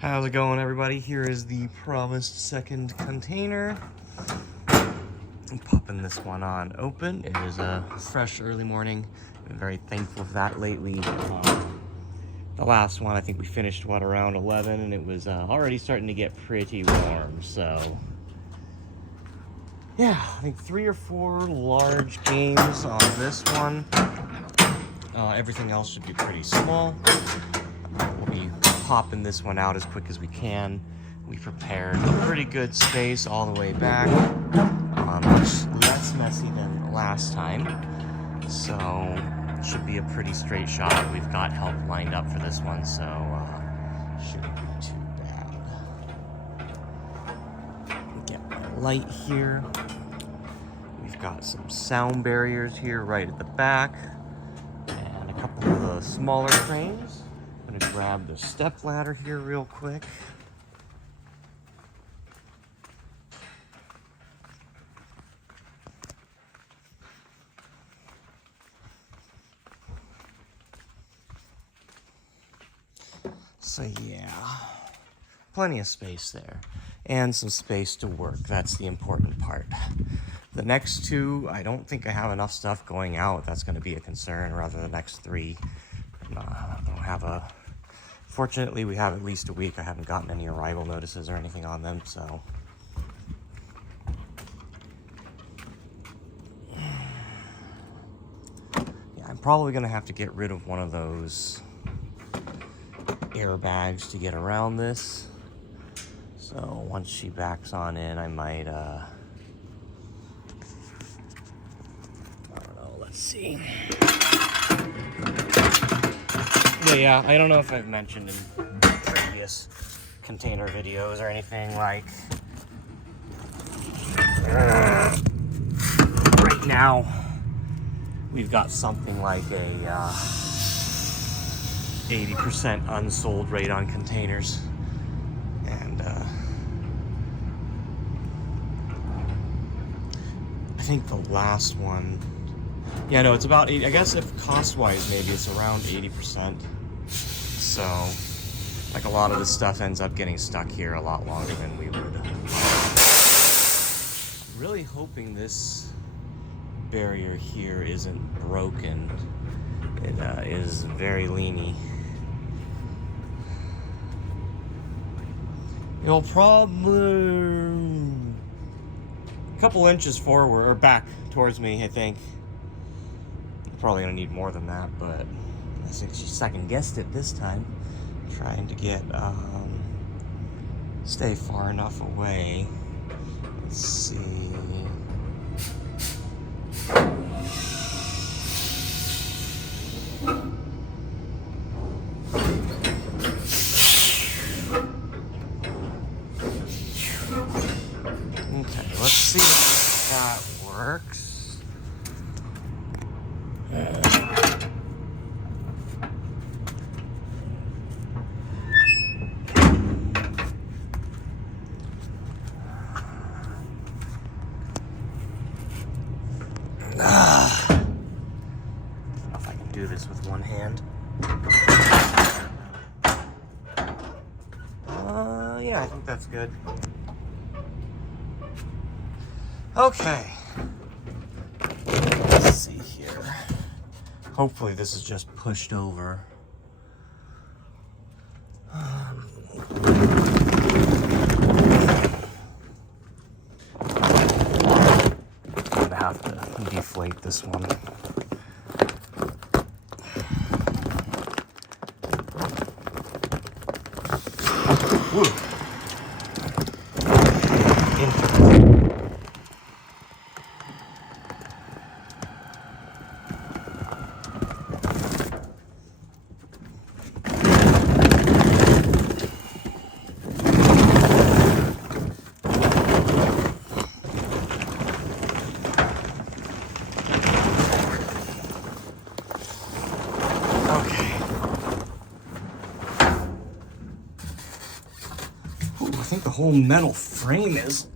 How's it going, everybody? Here is the promised second container. I'm popping this one on open. It is a fresh early morning. Been very thankful for that lately. The last one, I think we finished, around 11, and it was already starting to get pretty warm, so... yeah, I think 3 or 4 large games on this one. Everything else should be pretty small. We'll be popping this one out as quick as we can. We prepared a pretty good space all the way back, much less messy than last time, so should be a pretty straight shot. We've got help lined up for this one, so shouldn't be too bad. Get my light here. We've got some sound barriers here right at the back, and a couple of the smaller frames. I'm gonna grab the step ladder here real quick. So yeah, plenty of space there, and some space to work. That's the important part. The next 2, I don't think I have enough stuff going out. That's going to be a concern. Rather, the next 3, I don't have a... Fortunately, we have at least a week. I haven't gotten any arrival notices or anything on them, so... yeah, I'm probably going to have to get rid of one of those airbags to get around this. So once she backs on in, I might, I don't know, let's see. Yeah, I don't know if I've mentioned in previous container videos or anything, like, right now, we've got something like a 80% unsold rate on containers, and I think the last one, yeah, no, it's about 80. I guess if cost-wise, maybe it's around 80%. So, like, a lot of this stuff ends up getting stuck here a lot longer than we would. I'm really hoping this barrier here isn't broken. It is very leany. It'll probably a couple inches forward or back towards me, I think. Probably gonna need more than that, but I think she second guessed it this time, trying to get stay far enough away. Let's see. Okay, let's see if that works. I don't know if I can do this with one hand. Yeah, I think that's good. Okay. Let's see here. Hopefully this is just pushed over. I'm gonna have to deflate this one. Woo. I think the whole metal frame is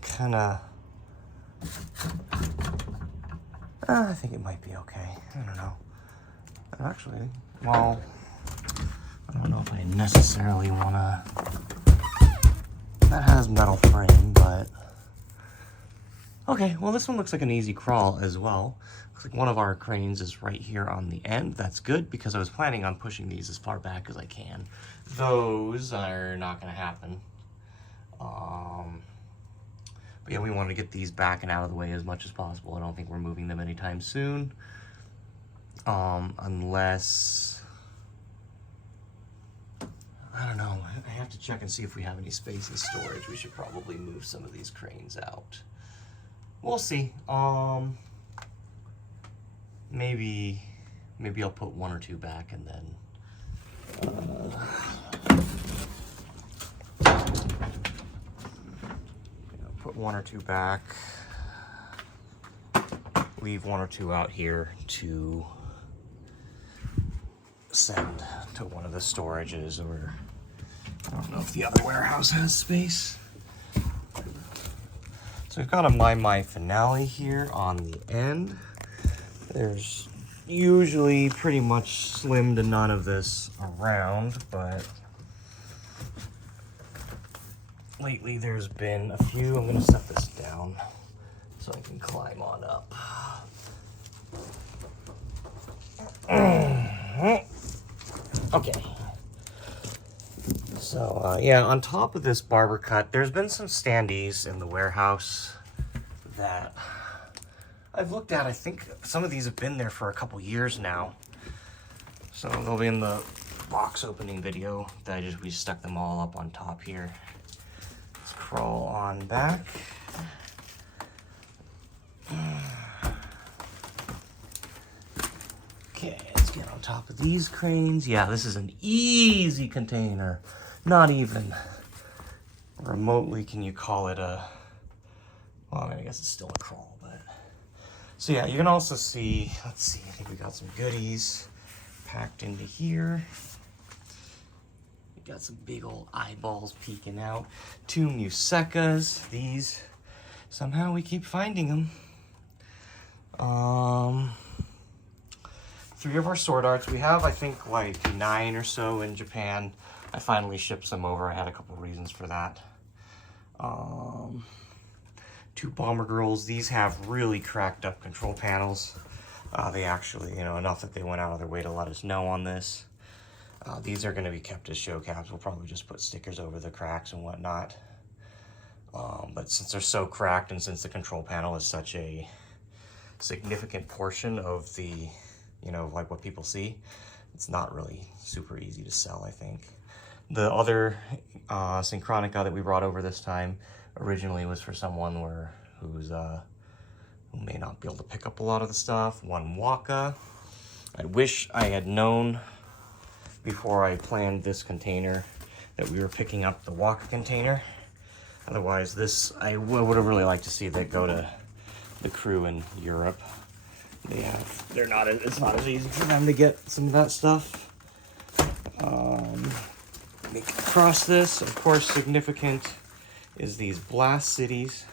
kind of... I think it might be okay. I don't know. Actually, well, I don't know if I necessarily want to... That has metal frame, but... Okay, well this one looks like an easy crawl as well. Looks like one of our cranes is right here on the end. That's good because I was planning on pushing these as far back as I can. Those are not going to happen. But yeah, we want to get these back and out of the way as much as possible. I don't think we're moving them anytime soon. Unless... I don't know. I have to check and see if we have any space in storage. We should probably move some of these cranes out. We'll see. Maybe I'll put one or two back and then put one or two back. Leave one or two out here to send to one of the storages, or I don't know if the other warehouse has space. So we've got a My Finale here on the end. There's usually pretty much slim to none of this around, but lately there's been a few. I'm gonna set this down so I can climb on up. Okay. So yeah, on top of this barber cut, there's been some standees in the warehouse that I've looked at. I think some of these have been there for a couple years now. So they'll be in the box opening video that we stuck them all up on top here. Let's crawl on back. Okay, let's get on top of these cranes. Yeah, this is an easy container. Not even remotely can you call it a, well, I guess it's still a crawl, but. So yeah, you can also see, let's see, I think we got some goodies packed into here. We got some big old eyeballs peeking out. 2 MUSECAs. These, somehow we keep finding them. 3 of our sword arts. We have, I think, like 9 or so in Japan. I finally shipped some over. I had a couple reasons for that. 2 bomber girls. These have really cracked up control panels. They actually, enough that they went out of their way to let us know on this. These are going to be kept as show caps. We'll probably just put stickers over the cracks and whatnot. But since they're so cracked and since the control panel is such a significant portion of the, like what people see, it's not really super easy to sell, I think. The other Synchronica that we brought over this time originally was for someone who may not be able to pick up a lot of the stuff. 1 Waka. I wish I had known before I planned this container that we were picking up the Waka container. Otherwise, this I would have really liked to see that go to the crew in Europe. It's not as easy for them to get some of that stuff. Across this, of course, significant is these blast cities.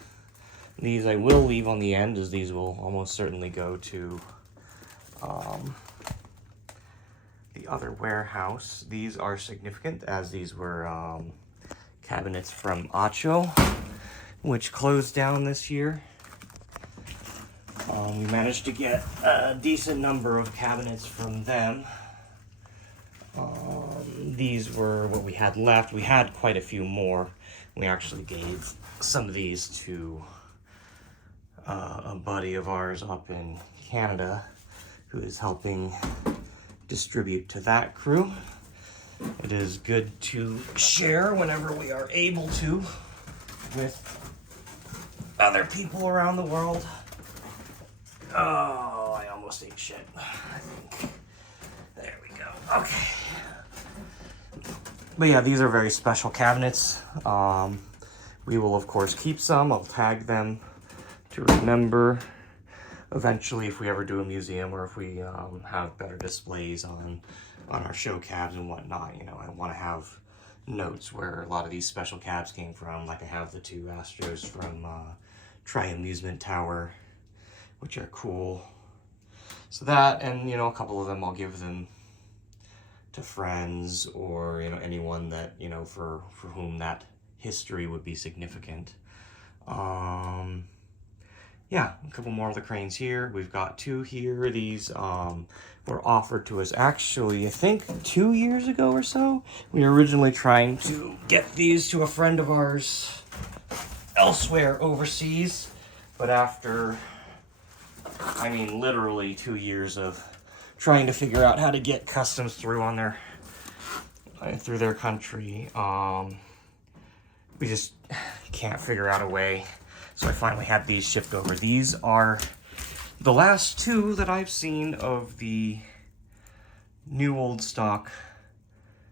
These I will leave on the end, as these will almost certainly go to the other warehouse. These are significant, as these were cabinets from a-cho, which closed down this year. We managed to get a decent number of cabinets from them. These were what we had left. We had quite a few more. We actually gave some of these to a buddy of ours up in Canada who is helping distribute to that crew. It is good to share whenever we are able to with other people around the world. Oh, I almost ate shit, I think. There we go. Okay. But yeah, these are very special cabinets. We will, of course, keep some. I'll tag them to remember. Eventually, if we ever do a museum or if we have better displays on our show cabs and whatnot, I want to have notes where a lot of these special cabs came from. Like I have the 2 Astros from Tri-Amusement Tower, which are cool. So that, and a couple of them I'll give them to friends or, you know, anyone that, you know, for whom that history would be significant. Yeah, a couple more of the cranes here. We've got 2 here. These were offered to us actually, I think 2 years ago or so. We were originally trying to get these to a friend of ours elsewhere overseas, but after, I mean, literally 2 years of trying to figure out how to get customs through on through their country, we just can't figure out a way. So I finally had these shipped over. These are the last 2 that I've seen of the new old stock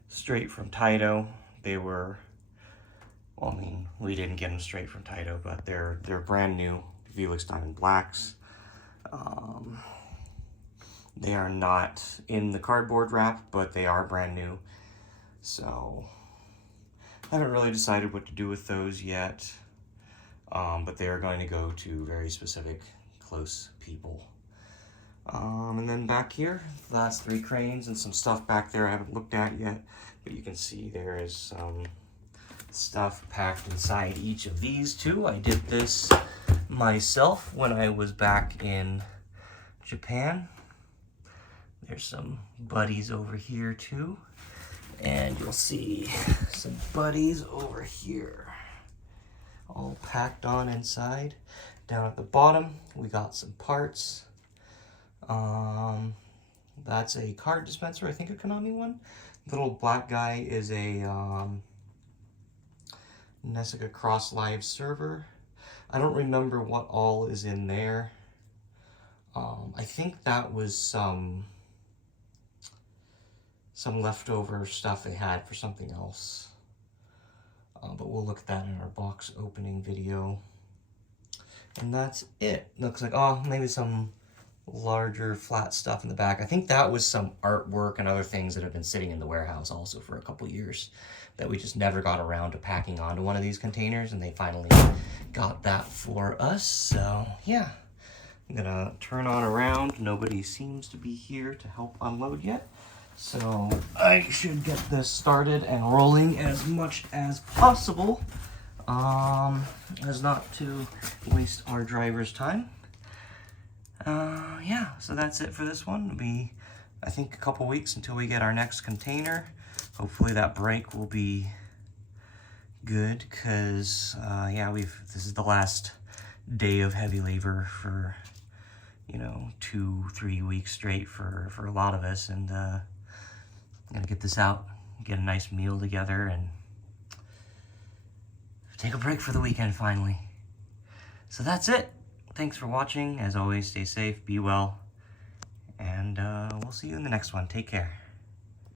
straight from Taito. They were, well, I mean, we didn't get them straight from Taito, but they're brand new Velux Diamond Blacks. They are not in the cardboard wrap, but they are brand new. So I haven't really decided what to do with those yet. But they are going to go to very specific, close people. And then back here, the last 3 cranes and some stuff back there I haven't looked at yet, but you can see there is some stuff packed inside each of these 2. I did this myself when I was back in Japan. There's some buddies over here too, and you'll see some buddies over here. All packed on inside. Down at the bottom, we got some parts. That's a card dispenser, I think a Konami one. The little black guy is a NESica Cross Live server. I don't remember what all is in there. I think that was some leftover stuff they had for something else. But we'll look at that in our box opening video. And that's it. Looks like, oh, maybe some larger flat stuff in the back. I think that was some artwork and other things that have been sitting in the warehouse also for a couple years that we just never got around to packing onto one of these containers, and they finally got that for us. So yeah, I'm gonna turn on around. Nobody seems to be here to help unload yet. So I should get this started and rolling as much as possible, as not to waste our driver's time. Yeah, so that's it for this one. It'll be, I think, a couple weeks until we get our next container. Hopefully that break will be good, because, yeah, this is the last day of heavy labor for, you know, 2-3 weeks straight for a lot of us, and, gonna get this out, get a nice meal together, and take a break for the weekend finally. So that's it. Thanks for watching. As always, stay safe, be well, and we'll see you in the next one. Take care.